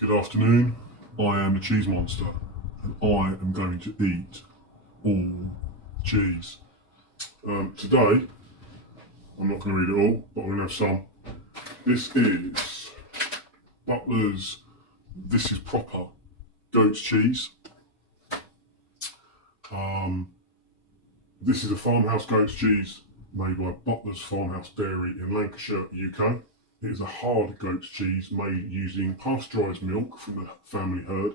Good afternoon, I am the Cheese Monster and I am going to eat all cheese. Today, I'm not going to eat it all, but I'm going to have some. This is Butler's, this is proper goat's cheese. This is a farmhouse goat's cheese made by Butler's Farmhouse Dairy in Lancashire, UK. It is a hard goat's cheese made using pasteurised milk from the family herd,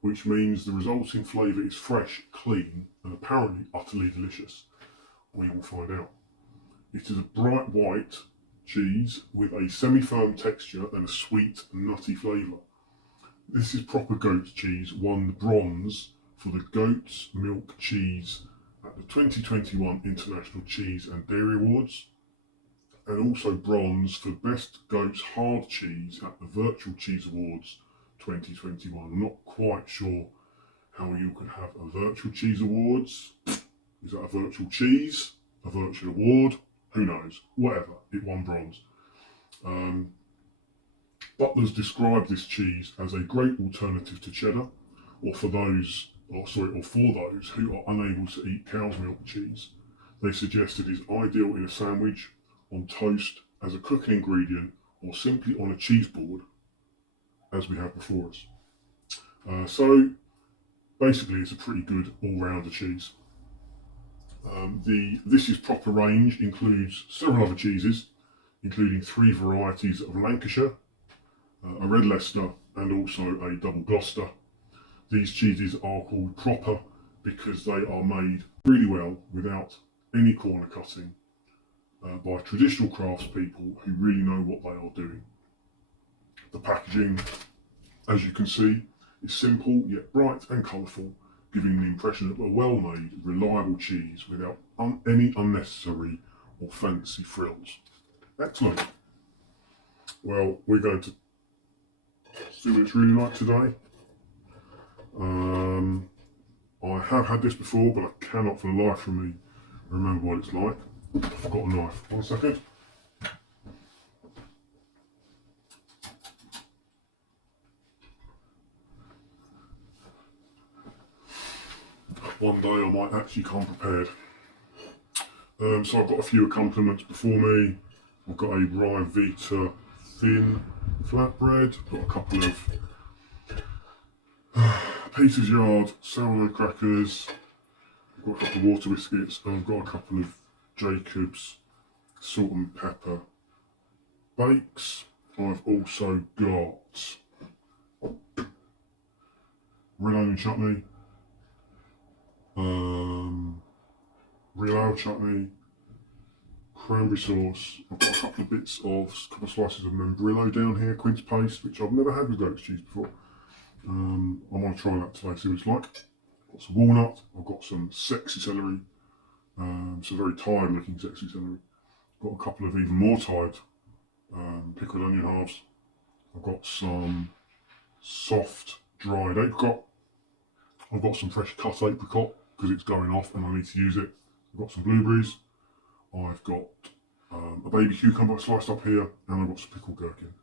which means the resulting flavour is fresh, clean, and apparently utterly delicious. We will find out. It is a bright white cheese with a semi-firm texture and a sweet, nutty flavour. This is proper goat's cheese, won the bronze for the Goat's Milk Cheese at the 2021 International Cheese and Dairy Awards, and also bronze for Best Goat's Hard Cheese at the Virtual Cheese Awards 2021. I'm not quite sure how you could have a Virtual Cheese Awards. Is that a virtual cheese? A virtual award? Who knows? Whatever. It won bronze. Butler's described this cheese as a great alternative to cheddar, or for those who are unable to eat cow's milk cheese. They suggest it is ideal in a sandwich, on toast, as a cooking ingredient, or simply on a cheese board, as we have before us. So basically it's a pretty good all-rounder cheese. The This is Proper range includes several other cheeses, including 3 varieties of Lancashire, a Red Leicester, and also a Double Gloucester. These cheeses are called proper because they are made really well without any corner cutting by traditional craftspeople who really know what they are doing. The packaging, as you can see, is simple yet bright and colourful, giving the impression of a well-made, reliable cheese without any unnecessary or fancy frills. Excellent. Well, we're going to see what it's really like today. I have had this before, but I cannot for the life of me remember what it's like. I've got a knife. 1 second. One day I might actually come prepared. So I've got a few accompaniments before me. I've got a Rye Vita thin flatbread. I've got a couple of Peter's Yard sourdough crackers. I've got a couple of water biscuits, and I've got a couple of Jacob's salt and pepper bakes. I've also got red onion chutney, real chutney, cranberry sauce. I've got a couple of slices of membrillo down here, quince paste, which I've never had with goat's cheese before. I want to try that today, see what it's like. I've got some walnut, I've got some sexy celery, some very tired looking sexy celery. I've got a couple of even more tired pickled onion halves. I've got some soft dried apricot. I've got some fresh cut apricot because it's going off and I need to use it. I've got some blueberries. I've got a baby cucumber sliced up here, and I've got some pickled gherkin.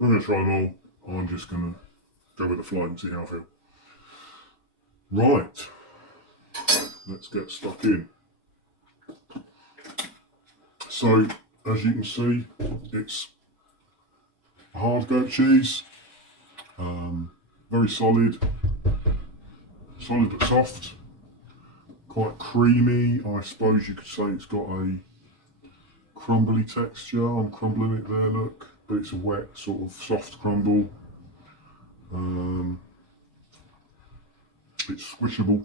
I'm going to try them all. I'm just going to go with the flow and see how I feel. Right, let's get stuck in. So, as you can see, it's a hard goat cheese, very solid but soft, quite creamy. I suppose you could say it's got a crumbly texture. I'm crumbling it there, look, but it's a wet sort of soft crumble. It's squishable.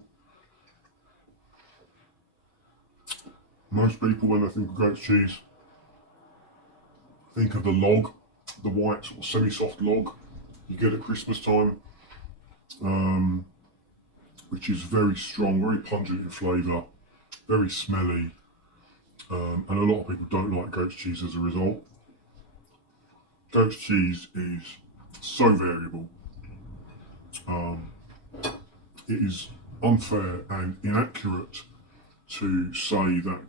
Most people, when they think of goat's cheese, think of the log, the white sort of semi-soft log you get at Christmas time, which is very strong, very pungent in flavour, very smelly, and a lot of people don't like goat's cheese as a result. Goat's cheese is so variable. It is unfair and inaccurate to say that,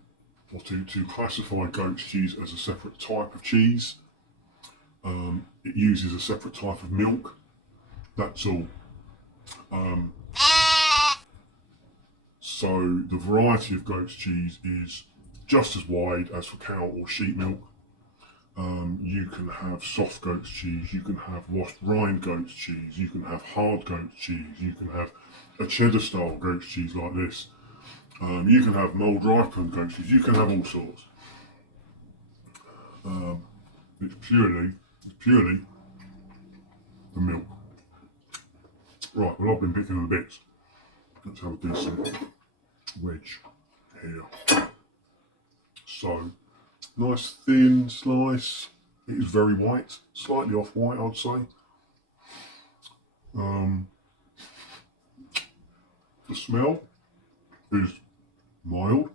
or to classify goat's cheese as a separate type of cheese. It uses a separate type of milk That's all. So the variety of goat's cheese is just as wide as for cow or sheep milk. You can have soft goat's cheese, you can have washed rind goat's cheese, you can have hard goat's cheese, you can have a cheddar style goat's cheese like this. You can have mould ripened goat's cheese, you can have all sorts. It's purely the milk. Right, well I've been picking the bits. Let's have a decent wedge here. So, nice thin slice. It is very white, slightly off white I'd say. The smell is mild.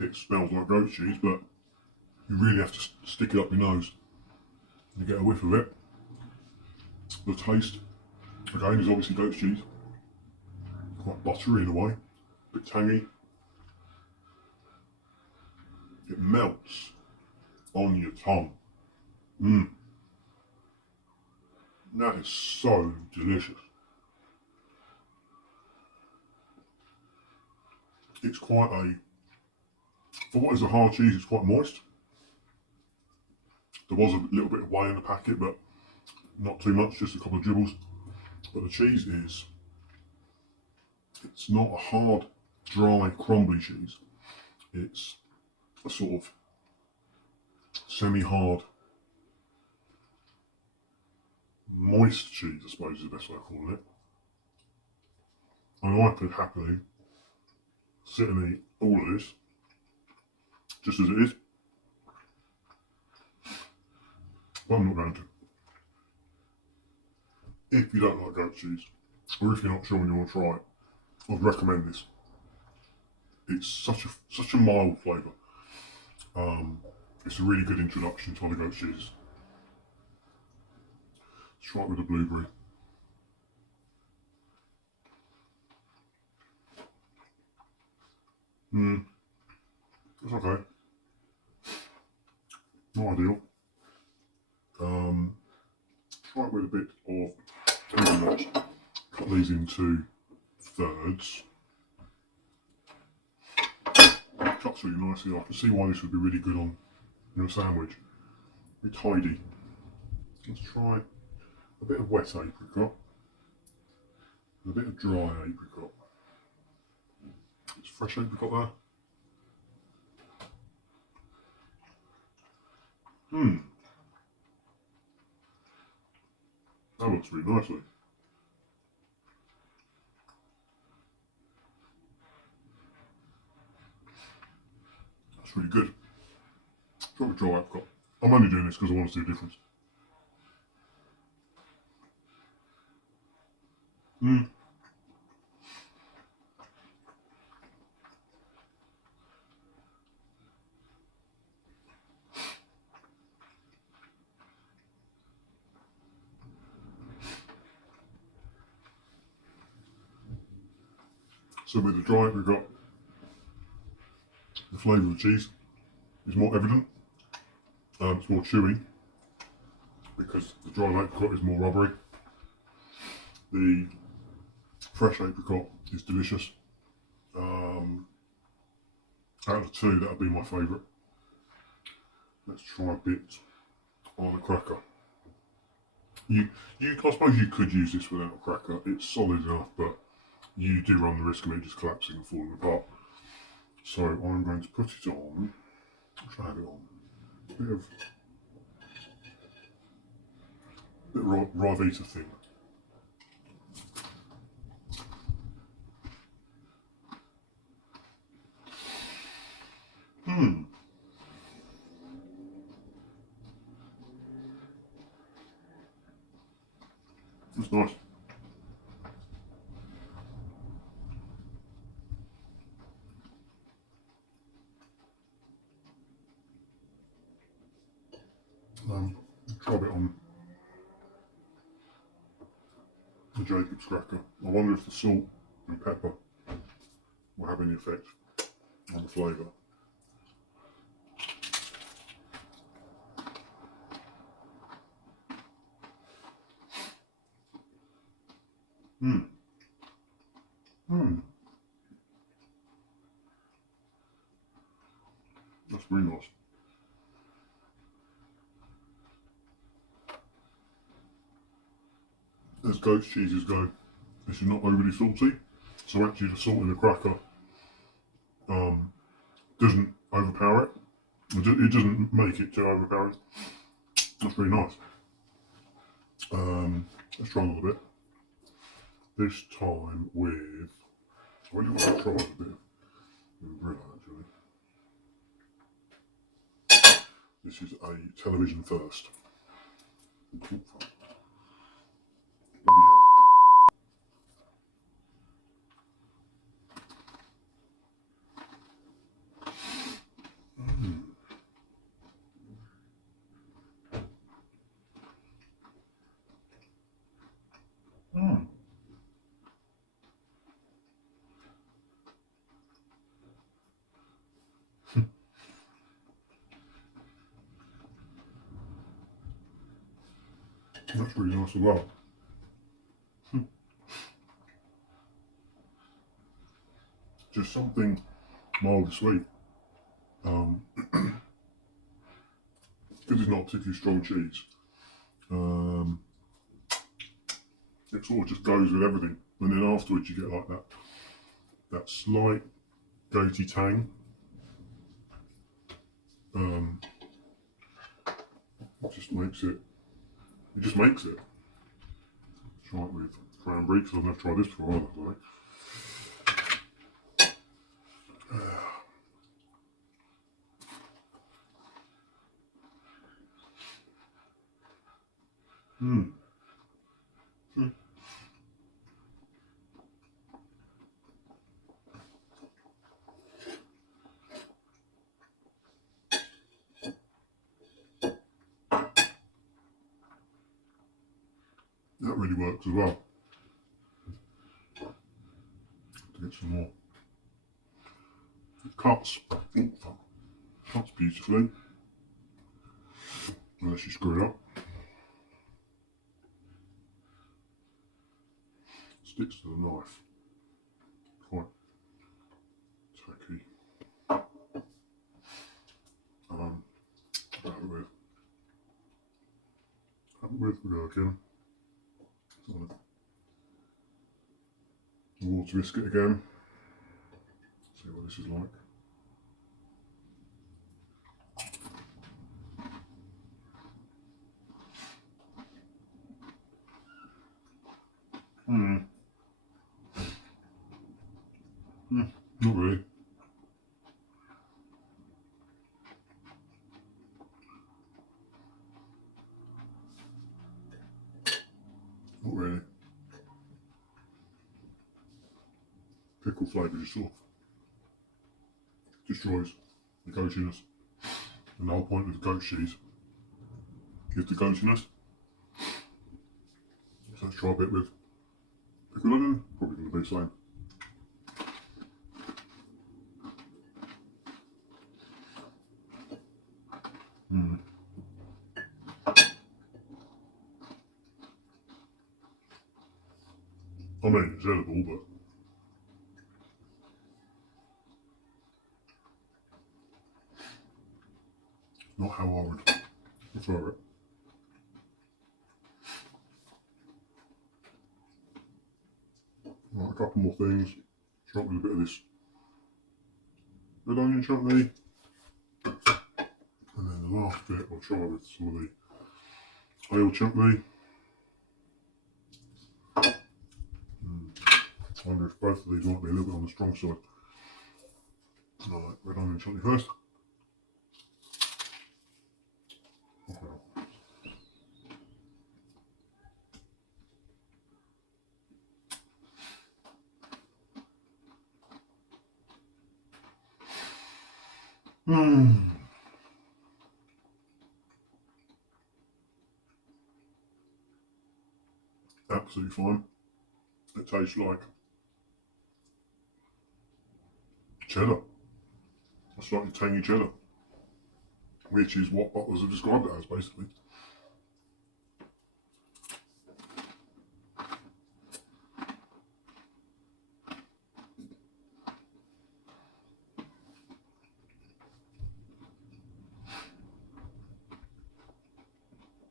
It smells like goat cheese, but you really have to stick it up your nose to get a whiff of it. The taste, again, is obviously goat cheese. Quite buttery in a way, a bit tangy. It melts on your tongue. That is so delicious. It's quite for what is a hard cheese, it's quite moist. There was a little bit of whey in the packet, but not too much, just a couple of dribbles. But the cheese it's not a hard, dry, crumbly cheese. It's a sort of semi-hard, moist cheese, I suppose is the best way of calling it. And I could happily sit and eat all of this, just as it is. But I'm not going to. If you don't like goat cheese, or if you're not sure when you want to try it, I'd recommend this. It's such a mild flavour. It's a really good introduction to other goat cheeses. Let's try it with the blueberry. It's okay. Not ideal. Try it with a bit of cut these into thirds. It cuts really nicely. I can see why this would be really good on a sandwich. Be tidy. Let's try a bit of wet apricot and a bit of dry apricot. It's fresh apricot there. That looks really nicely. That's really good. Try with dry apricot. I'm only doing this because I want to see a difference. So with the dry apricot, the flavour of the cheese is more evident. It's more chewy because the dry apricot is more rubbery. The fresh apricot is delicious. Out of the two, that would be my favourite. Let's try a bit on a cracker. I suppose you could use this without a cracker. It's solid enough, but you do run the risk of it just collapsing and falling apart. So I'm going to put it on. I'll try it on. A bit of Ryvita thing. It's nice. Try a bit on the Jacob's cracker. I wonder if the salt and pepper will have any effect on the flavour. Hmm. Hmm. That's really nice. As goat's cheeses go, this is not overly salty. So actually the salt in the cracker doesn't overpower it. It doesn't make it too overpowering. That's really nice. Let's try another bit. This time with, I really want to try a bit of Brillo actually. This is a television first. Bloody hell. Mm. That's really nice as well. Just something mildly sweet. Because it's not particularly strong cheese. It sort of just goes with everything. And then afterwards you get like that slight goaty tang. It just makes it. It just makes it. Try it with cranberry because I've never tried this before either. Mm. Mm. That really works as well. To get some more. It cuts. Cuts beautifully. Unless you screw it up. Sticks to the knife. Quite tacky. Have it with gherkin. Water biscuit again. See what this is like. Not really. Not really. Pickle flavour just sort of destroys the goatiness. And the whole point of the goat cheese is the goatiness. So let's try a bit with pickle onion. Probably going to be the same. I mean, it's edible, but not how I would prefer it. Right, a couple more things. Start with a bit of this red onion chutney. And then the last bit I'll try with some of the ale chutney. I wonder if both of these might be a little bit on the strong side. Alright, red onion chutney first. Absolutely fine. It tastes like cheddar. A slightly tangy cheddar. Which is what bottlers have described it as, basically.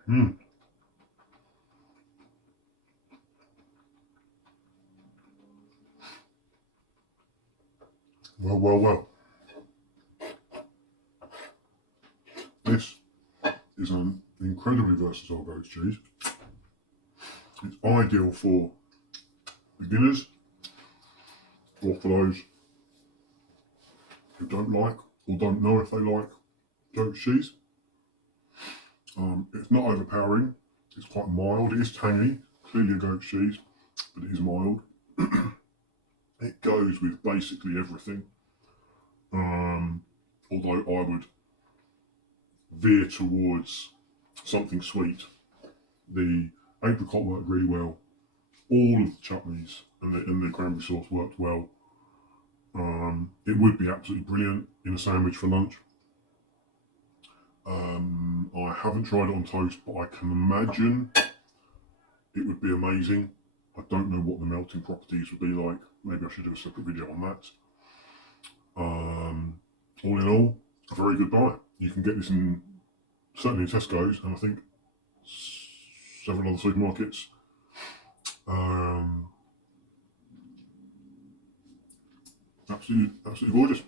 Mm. Well, well, well. This is an incredibly versatile goat's cheese. It's ideal for beginners or for those who don't like or don't know if they like goat's cheese. It's not overpowering. It's quite mild. It is tangy. Clearly a goat's cheese, but it is mild. It goes with basically everything. Although I would veer towards something sweet. The apricot worked really well. All of the chutneys and the cranberry sauce worked well. It would be absolutely brilliant in a sandwich for lunch. I haven't tried it on toast, but I can imagine it would be amazing. I don't know what the melting properties would be like. Maybe I should do a separate video on that. All in all, a very good buy. You can get this in certainly in Tesco's, and I think several other supermarkets. Absolutely gorgeous.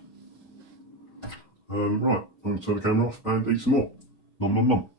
Right, I'm going to turn the camera off and eat some more. Nom nom nom.